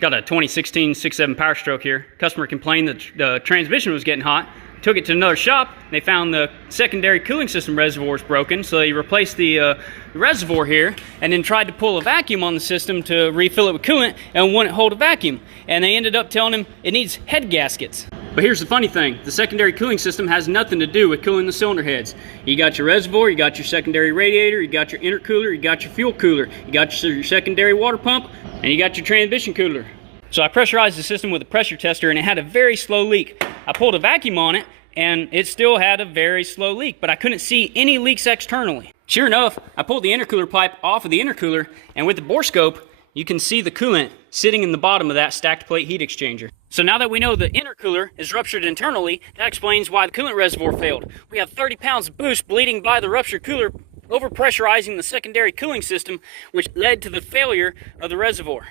Got a 2016 6.7 Power Stroke here. Customer complained that the transmission was getting hot. Took it to another shop. They found the secondary cooling system reservoir is broken, so they replaced the reservoir here and then tried to pull a vacuum on the system to refill it with coolant and wouldn't hold a vacuum. And they ended up telling him it needs head gaskets. But here's the funny thing, the secondary cooling system has nothing to do with cooling the cylinder heads. You got your reservoir, you got your secondary radiator, you got your intercooler, you got your fuel cooler, you got your secondary water pump, and you got your transmission cooler. So I pressurized the system with a pressure tester and it had a very slow leak. I pulled a vacuum on it and it still had a very slow leak, but I couldn't see any leaks externally. Sure enough, I pulled the intercooler pipe off of the intercooler, and with the bore scope, you can see the coolant sitting in the bottom of that stacked plate heat exchanger. So now that we know the intercooler is ruptured internally, that explains why the coolant reservoir failed. We have 30 pounds of boost bleeding by the ruptured cooler, overpressurizing the secondary cooling system, which led to the failure of the reservoir.